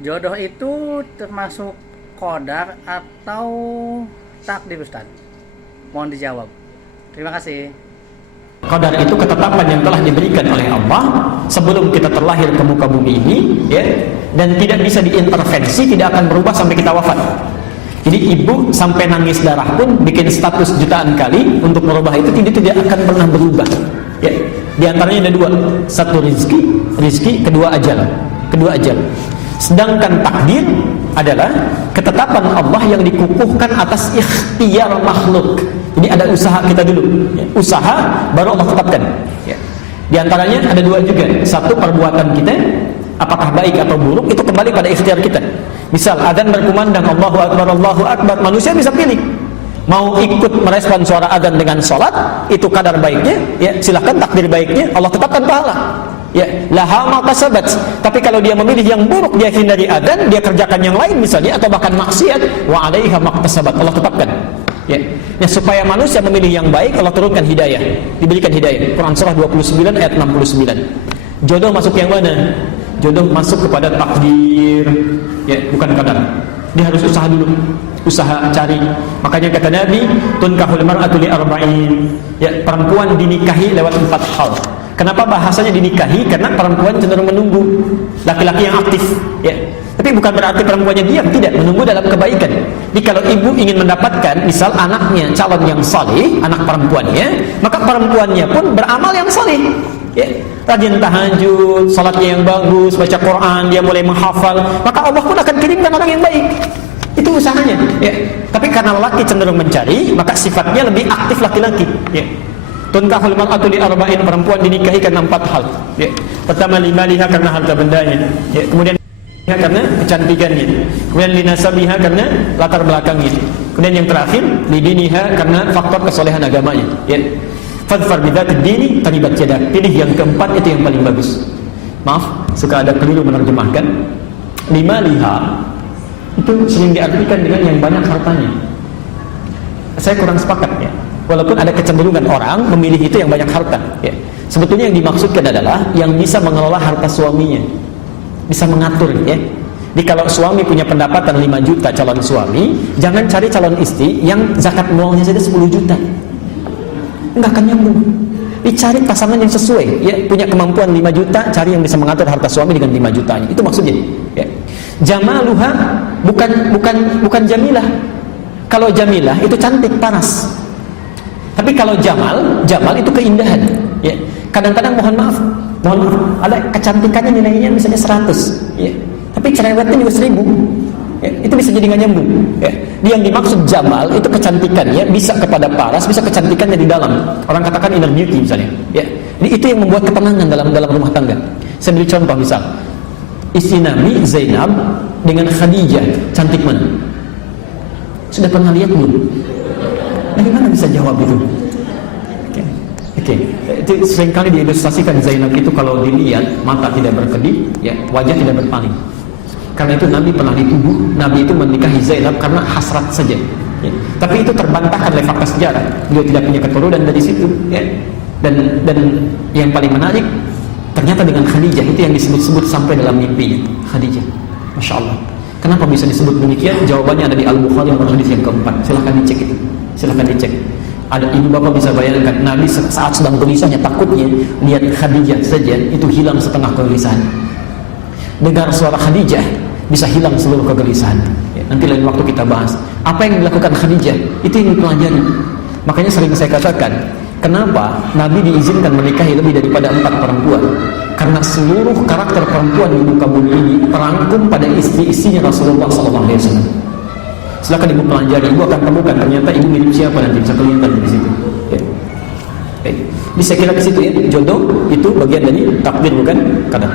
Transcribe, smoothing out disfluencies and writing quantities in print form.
Jodoh itu termasuk qadar atau takdir, Ustaz? Mohon dijawab. Terima kasih. Qadar itu ketetapan yang telah diberikan oleh Allah sebelum kita terlahir ke muka bumi ini, ya, dan tidak bisa diintervensi, tidak akan berubah sampai kita wafat. Jadi ibu sampai nangis darah pun bikin status jutaan kali untuk merubah itu tidak akan pernah berubah. Ya, di antaranya ada dua, satu rizki, kedua ajal. Sedangkan takdir adalah ketetapan Allah yang dikukuhkan atas ikhtiar makhluk. Jadi ada usaha kita dulu, ya. Usaha baru Allah tetapkan, ya. Di antaranya ada dua juga. Satu, perbuatan kita apakah baik atau buruk itu kembali pada ikhtiar kita. Misal adzan berkumandang Allahu Akbar, manusia bisa pilih mau ikut merespon suara adzan dengan sholat, itu kadar baiknya, ya silahkan, takdir baiknya Allah tetapkan pahala. Ya, laha ma kasabat. Tapi kalau dia memilih yang buruk, dia hindari adzan, dia kerjakan yang lain misalnya, atau bahkan maksiat, wa 'alaiha maktasabat, Allah tetapkan. Ya. Ya, supaya manusia memilih yang baik, Allah turunkan hidayah, diberikan hidayah. Quran surah 29 ayat 69. Jodoh masuk yang mana? Jodoh masuk kepada takdir, ya, bukan qadar. Dia harus usaha dulu, usaha cari. Makanya kata Nabi, tunkahul mar'atu li arba'in. Ya, perempuan dinikahi lewat 4 hal. Kenapa bahasanya dinikahi? Karena perempuan cenderung menunggu laki-laki yang aktif, ya. Tapi bukan berarti perempuannya diam, tidak, menunggu dalam kebaikan. Jadi kalau ibu ingin mendapatkan misal anaknya calon yang saleh, anak perempuannya, maka perempuannya pun beramal yang saleh, ya. Rajin tahajud, salatnya yang bagus, baca Quran, dia mulai menghafal, maka Allah pun akan kirimkan orang yang baik. Itu usahanya, ya. Tapi karena lelaki cenderung mencari, maka sifatnya lebih aktif laki-laki, ya. Tunkahul mar'atu li arba'in, perempuan dinikahi karena 4 hal, ya. Pertama, limaliha, karena harta bendanya, ya. Kemudian karena kecantikannya, kemudian linasabiha, karena latar belakangnya, kemudian yang terakhir lidiniha, karena faktor kesolehan agamanya, ya. Fadfar bidzatid dini taribat yadak, pilih yang keempat, itu yang paling bagus. Maaf, suka ada keliru menerjemahkan. Limaliha itu sering diartikan dengan yang banyak hartanya. Saya kurang sepakat, ya. Walaupun ada kecenderungan orang memilih itu yang banyak harta, ya. Sebetulnya yang dimaksudkan adalah yang bisa mengelola harta suaminya, bisa mengatur, ya. Jadi kalau suami punya pendapatan 5 juta calon suami, jangan cari calon istri yang zakat mualnya saja 10 juta. Enggak akan nyambung. Dicari pasangan yang sesuai, ya, punya kemampuan 5 juta, cari yang bisa mengatur harta suami dengan 5 jutanya. Itu maksudnya, ya. Jamaluha bukan jamilah. Kalau jamilah itu cantik, paras. Tapi kalau jamal itu keindahan, ya. Kadang-kadang mohon maaf, ada kecantikannya nilainya misalnya 100, ya. Tapi cerewetnya juga 1000, ya. Itu bisa jadi nggak nyambung, ya. Dia yang dimaksud jamal itu kecantikannya bisa kepada paras, bisa kecantikannya di dalam. Orang katakan inner beauty misalnya, ya. Jadi itu yang membuat ketenangan dalam rumah tangga. Saya beri contoh, misal istri Nabi Zainab dengan Khadijah, cantik mana? Sudah pernah lihat belum? Bagaimana bisa jawab itu? Oke. Itu seringkali diilustrasikan Zainab itu kalau dilihat mata tidak berkedip, ya, wajah tidak berpaling. Karena itu Nabi pernah dituduh, Nabi itu menikahi Zainab karena hasrat saja, ya. Tapi itu terbantahkan oleh fakta sejarah. Beliau tidak punya keturunan dari situ, ya. Dan yang paling menarik, ternyata dengan Khadijah itu yang disebut-sebut sampai dalam mimpinya. Khadijah, Masya Allah. Kenapa bisa disebut demikian? Jawabannya ada di Al-Bukhari nomor hadis yang keempat. Silahkan dicek itu. Silahkan dicek. Ada, ibu bapak bisa bayangkan, Nabi saat sedang gelisahnya, takutnya lihat Khadijah saja itu hilang setengah kegelisahan. Dengar suara Khadijah bisa hilang seluruh kegelisahan, ya. Nanti lain waktu kita bahas apa yang dilakukan Khadijah, itu yang dipelajari. Makanya sering saya katakan, kenapa Nabi diizinkan menikahi lebih daripada 4 perempuan? Karena seluruh karakter perempuan di muka bumi ini terangkum pada istri-istrinya Rasulullah SAW. Silakan ibu pelajari, ibu akan temukan ternyata ibu mirip siapa, nanti bisa kelihatan di situ, ya. Jadi saya kira ke situ, ya, jodoh itu bagian dari takdir, bukan qadar.